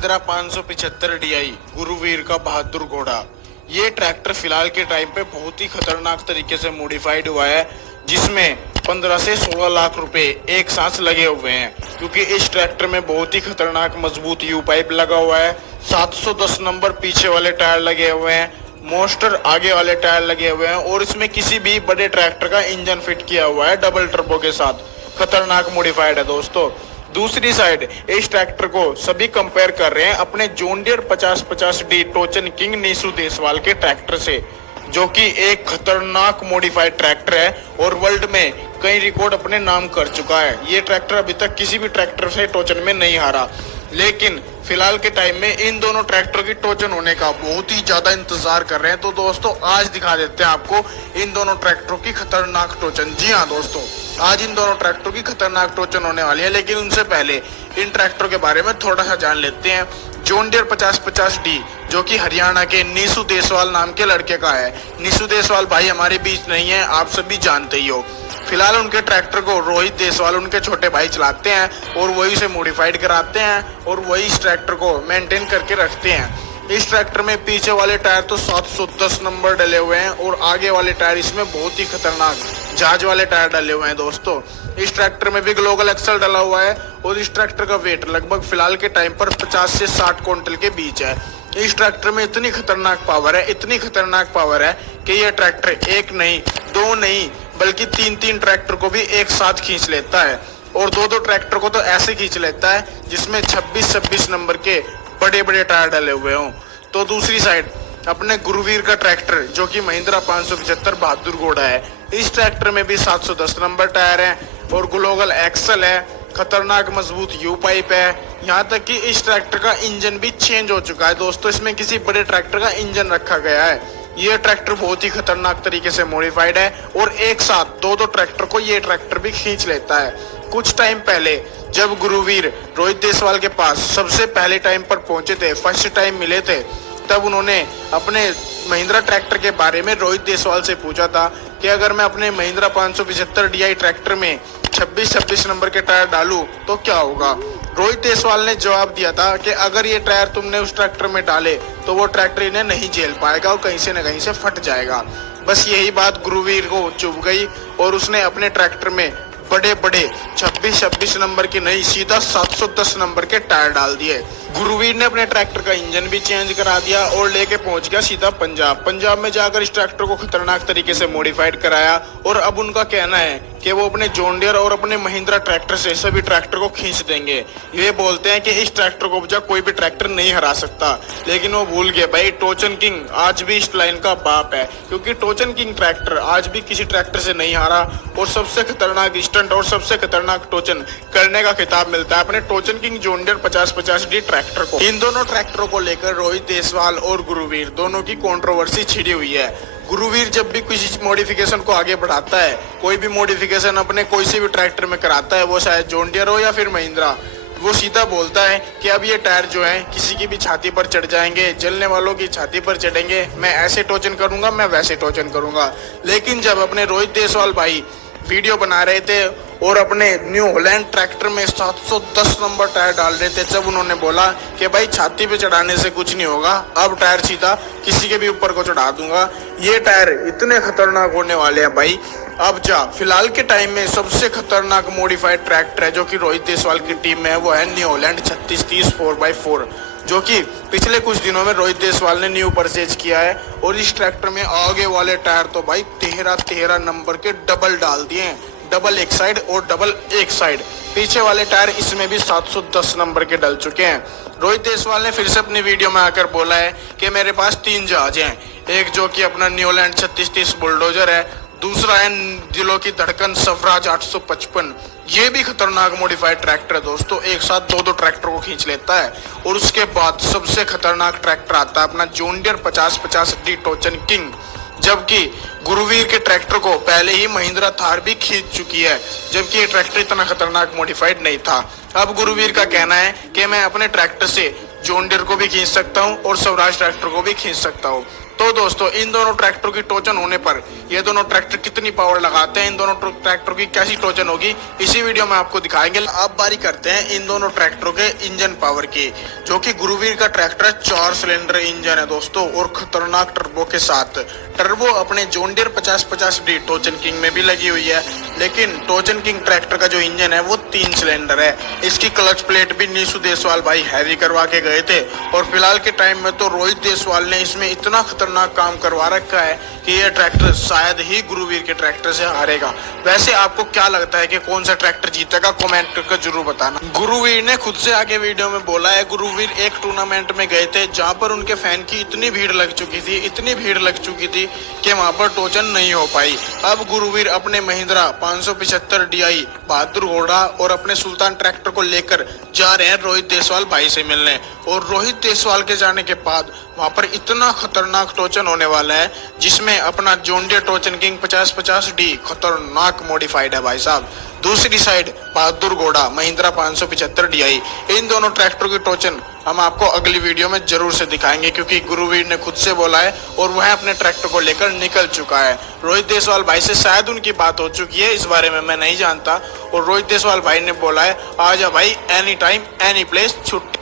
Mahindra 575 DI Gurveer का बहादुर घोड़ा। ये ट्रैक्टर फिलहाल के टाइम पे बहुत ही खतरनाक तरीके से मॉडिफाइड हुआ है, जिसमें 15 से 16 लाख रुपए एक साथ लगे हुए हैं, क्योंकि इस ट्रैक्टर में बहुत ही खतरनाक मजबूत यू पाइप लगा हुआ है। 710 नंबर पीछे वाले टायर लगे हुए हैं, मोस्टर आगे वाले टायर लगे हुए हैं, और इसमें किसी भी बड़े ट्रैक्टर का इंजन फिट किया हुआ है डबल टर्बो के साथ। खतरनाक मॉडिफाइड है दोस्तों। दूसरी साइड इस ट्रैक्टर को सभी कंपेयर कर रहे हैं अपने जॉन डियर 5050D टोचन किंग नीसू देसवाल के ट्रैक्टर से, जो कि एक खतरनाक मॉडिफाइड ट्रैक्टर है और वर्ल्ड में कई रिकॉर्ड अपने नाम कर चुका है। ये ट्रैक्टर अभी तक किसी भी ट्रैक्टर से टोचन में नहीं हारा, लेकिन फिलहाल के टाइम में इन दोनों ट्रैक्टर की टोचन होने का बहुत ही ज्यादा इंतजार कर रहे हैं। तो दोस्तों आज दिखा देते हैं आपको इन दोनों ट्रैक्टरों की खतरनाक टोचन। जी हाँ दोस्तों, आज इन दोनों ट्रैक्टरों की खतरनाक टोचन होने वाली है, लेकिन उनसे पहले इन ट्रैक्टरों के बारे में थोड़ा सा जान लेते हैं। जॉन डियर 5050D जो कि हरियाणा के नीसू देसवाल नाम के लड़के का है। नीसू देसवाल भाई हमारे बीच नहीं है, आप सभी जानते ही हो। फिलहाल उनके ट्रैक्टर को रोहित देसवाल उनके छोटे भाई चलाते हैं और वही से मॉडिफाइड कराते हैं और वही इस ट्रैक्टर को मेंटेन करके रखते हैं। इस ट्रैक्टर में पीछे वाले टायर तो 710 नंबर डले हुए हैं और आगे वाले टायर इसमें बहुत ही खतरनाक जहाज वाले टायर डले हुए हैं दोस्तों। इस ट्रैक्टर में भी ग्लोबल एक्सल डला हुआ है और इस ट्रैक्टर का वेट लगभग फिलहाल के टाइम पर 50 से 60 क्विंटल के बीच है। इस ट्रैक्टर में इतनी खतरनाक पावर है, इतनी खतरनाक पावर है कि यह ट्रैक्टर एक नहीं, दो नहीं, बल्कि तीन ट्रैक्टर को भी एक साथ खींच लेता है, और दो ट्रैक्टर को तो ऐसे खींच लेता है जिसमें 26-26 नंबर के बड़े बड़े टायर डले हुए हों। तो दूसरी साइड अपने गुरुवीर का ट्रैक्टर जो कि महिंद्रा 575 बहादुर घोड़ा है, इस ट्रैक्टर में भी 710 नंबर टायर है और ग्लोबल एक्सल है, खतरनाक मजबूत यू पाइप है। यहाँ तक कि इस ट्रैक्टर का इंजन भी चेंज हो चुका है दोस्तों, इसमें किसी बड़े ट्रैक्टर का इंजन रखा गया है। ये ट्रैक्टर बहुत ही खतरनाक तरीके से मॉडिफाइड है और एक साथ दो ट्रैक्टर को ये ट्रैक्टर भी खींच लेता है। कुछ टाइम पहले जब गुरुवीर रोहित देसवाल के पास सबसे पहले टाइम पर पहुंचे थे, फर्स्ट टाइम मिले थे, तब उन्होंने अपने महिंद्रा ट्रैक्टर के बारे में रोहित देसवाल से पूछा था कि अगर मैं अपने महिंद्रा 575 DI ट्रैक्टर में 26-26 नंबर के टायर डालूं तो क्या होगा। रोहित देसवाल ने जवाब दिया था कि अगर ये टायर तुमने उस ट्रैक्टर में डाले तो वो ट्रैक्टर इन्हें नहीं झेल पाएगा और कहीं से न कहीं से फट जाएगा। बस यही बात गुरुवीर को चुभ गई और उसने अपने ट्रैक्टर में बड़े बड़े 26-26 नंबर के नहीं, सीधा 710 नंबर के टायर डाल दिए। गुरुवीर ने अपने ट्रैक्टर का इंजन भी चेंज करा दिया और लेके पहुंच गया सीधा पंजाब में जाकर इस ट्रैक्टर को खतरनाक तरीके से मॉडिफाइड कराया। और अब उनका कहना है कि वो अपने जॉन डियर और अपने महिंद्रा ट्रैक्टर से सभी ट्रैक्टर को खींच देंगे। ये बोलते हैं कि इस ट्रैक्टर को बचा कोई भी ट्रैक्टर नहीं हरा सकता, लेकिन वो भूल गए भाई टोचन किंग आज भी इस लाइन का बाप है, क्योंकि टोचन किंग ट्रैक्टर आज भी किसी ट्रैक्टर से नहीं हारा और सबसे खतरनाक स्टंट और सबसे खतरनाक टोचन करने का खिताब मिलता है अपने टोचन king John Deere 5050D tractor को। इन दोनों ट्रैक्टरों को लेकर रोहित देसवाल और गुरुवीर दोनों की कंट्रोवर्सी छिड़ी हुई है। गुरुवीर जब भी किसी मॉडिफिकेशन को आगे बढ़ाता है, कोई भी मॉडिफिकेशन अपने कोई से भी ट्रैक्टर में कराता है, वो चाहे जॉन डियर हो या फिर महिंद्रा, वो सीधा बोलता है कि अब ये टायर जो है किसी की भी छाती पर चढ़ जाएंगे, जलने वालों की छाती पर चढ़ेंगे, मैं ऐसे टोचन करूंगा, मैं वैसे टोचन करूंगा। लेकिन जब अपने रोहित देसवाल भाई वीडियो बना रहे थे और अपने न्यू हॉलैंड ट्रैक्टर में 710 नंबर टायर डाल रहे थे, जब उन्होंने बोला कि भाई छाती पे चढ़ाने से कुछ नहीं होगा, अब टायर सीधा किसी के भी ऊपर को चढ़ा दूंगा, ये टायर इतने खतरनाक होने वाले हैं भाई। अब जा फिलहाल के टाइम में सबसे खतरनाक मॉडिफाइड ट्रैक्टर है जो कि रोहित देसवाल की टीम में है, वो है न्यू हॉलैंड 3630 4x4, जो कि पिछले कुछ दिनों में रोहित देसवाल ने न्यू परचेज किया है। और इस ट्रैक्टर में आगे वाले टायर तो भाई 13 नंबर के डबल डाल दिए हैं, डबल एक साइड और डबल एक साइड। पीछे वाले टायर इसमें भी 710 नंबर के डल चुके हैं। रोहित देसवाल ने फिर से अपनी वीडियो में आकर बोला है कि मेरे पास 3 जहाज हैं, एक जो कि अपना न्यू हॉलैंड 3630 बुलडोजर है, दूसरा है दिलों की धड़कन स्वराज 855, ये भी खतरनाक मॉडिफाइड ट्रैक्टर है दोस्तों, एक साथ दो ट्रैक्टर को खींच लेता है। और उसके बाद सबसे खतरनाक ट्रैक्टर आता है अपना जॉन डियर 5050D टोचन किंग, जबकि गुरुवीर के ट्रैक्टर को पहले ही महिंद्रा थार भी खींच चुकी है, जबकि ये ट्रैक्टर इतना खतरनाक मॉडिफाइड नहीं था। अब गुरुवीर का कहना है कि मैं अपने ट्रैक्टर से जॉन डियर को भी खींच सकता हूं और स्वराज ट्रैक्टर को भी खींच सकता हूं। तो दोस्तों, इन दोनों ट्रैक्टर की टोचन होने पर ये दोनों ट्रैक्टर कितनी पावर लगाते हैं, इन दोनों ट्रैक्टर की कैसी टोचन होगी, इसी वीडियो में आपको दिखाएंगे। अब बारी करते हैं इन दोनों ट्रैक्टरों के इंजन पावर की, जो कि गुरुवीर का ट्रैक्टर 4 सिलेंडर इंजन है दोस्तों, और खतरनाक टर्बो के साथ। टर्बो अपने जॉन डियर 5050D टोचन किंग में भी लगी हुई है, लेकिन टोचन किंग ट्रैक्टर का जो इंजन है वो 3 सिलेंडर है। इसकी क्लच प्लेट भी नीसू देसवाल भाई हैवी करवा के गए थे, और फिलहाल के टाइम में तो रोहित देसवाल ने इसमें इतना खतरनाक काम करवा रखा है कि यह ट्रैक्टर शायद ही गुरुवीर के ट्रैक्टर से हारेगा। वैसे आपको क्या लगता है कि कौन सा ट्रैक्टर जीतेगा, कमेंट करके जरूर बताना। गुरुवीर ने खुद से आगे वीडियो में बोला है, गुरुवीर एक टूर्नामेंट में गए थे जहां पर उनके फैन की इतनी भीड़ लग चुकी थी कि वहां पर टोचन नहीं हो पाई। अब गुरुवीर अपने महिंद्रा 575DI बहादुर घोड़ा और अपने सुल्तान ट्रैक्टर को लेकर जा रहे हैं रोहित देसवाल भाई से मिलने, और रोहित देसवाल के जाने के बाद वहां पर इतना खतरनाक टोचन होने वाला है, जिसमें अपना जॉन डियर टोचन किंग 5050D खतरनाक मॉडिफाइड है भाई साहब। दूसरी साइड बहादुर घोड़ा महिंद्रा 575DI, इन दोनों ट्रैक्टर की टोचन हम आपको अगली वीडियो में जरूर से दिखाएंगे, क्योंकि गुरुवीर ने खुद से बोला है और वह अपने ट्रैक्टर को लेकर निकल चुका है। रोहित देसवाल भाई से शायद उनकी बात हो चुकी है, इस बारे में मैं नहीं जानता, और रोहित देसवाल भाई ने बोला है, आजा भाई, एनी टाइम एनी प्लेस छुट्टी।